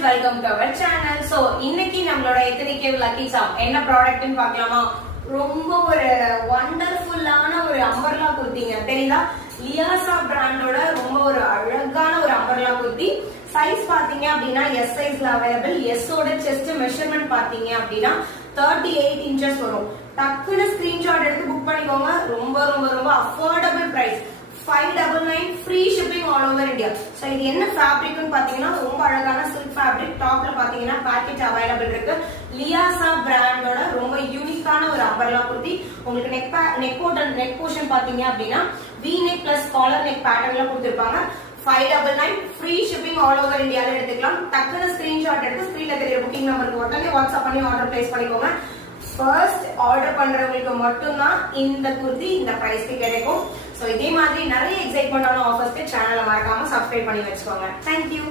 friends, welcome to our channel. So இன்னைக்கு நம்மளோட ethnic lucky சாம் என்ன ப்ராடக்ட்னு பார்க்கலாமா? ரொம்ப ஒரு வண்டர்ஃபுல்லான ஒரு அம்பர்லா குர்த்திங்க. தெரியுதா? லியாசா பிராண்டோட ரொம்ப ஒரு அழகான ஒரு அம்பர்லா குர்த்தி. சைஸ் பாத்தீங்க அப்படின்னா எஸ் சைஸ்ல அவைலபிள். எஸ் ஓட செஸ்ட் மெஷர்மெண்ட் பாத்தீங்க அப்படின்னா 38 இன்ச்சஸ் வரும். டக்குனு ஸ்கிரீன்ஷாட் எடுத்து புக் பண்ணிக்கோங்க. ரொம்ப ரொம்ப ரொம்ப affordable price. 599 free shipping all over India. So இது என்ன ஃபேப்ரிக் னு பாத்தீங்கன்னா ரொம்ப அழகான silk fabric. டாப்ல பாத்தீங்கன்னா பாக்கெட் அவைலபிள் இருக்கு. லியாசா பிராண்டோட ரொம்ப யூனிக்கான ஒரு அம்பர்லா குர்த்தி. உங்களுக்கு நெக் போர்ஷன் பாத்தீங்க அப்படின்னா V neck plus collar neck பேட்டர்ன்ல கொடுத்திருப்பாங்க. 599 free shipping all over India ல எடுத்துக்கலாம். டக்குனு ஸ்கிரீன்ஷாட் எடுத்து ஸ்கிரீன்ல தெரியற புக்கிங் நம்பருக்கு உடனே வாட்ஸ்அப் பண்ணி ஆர்டர் பிளேஸ் பண்ணிக்கோங்க. ஃபர்ஸ்ட் ஆர்டர் பண்றவங்களுக்கு மட்டும்தான் இந்த குர்த்தி இந்த பிரைஸ்க்கு கிடைக்கும். சோ இதே மாதிரி நிறைய எக்ஸைட்மென்ட்டான ஆஃபர்ஸ்க்கு சேனலை மறக்காம சப்ஸ்கிரைப் பண்ணி வச்சுக்கோங்க. Thank you.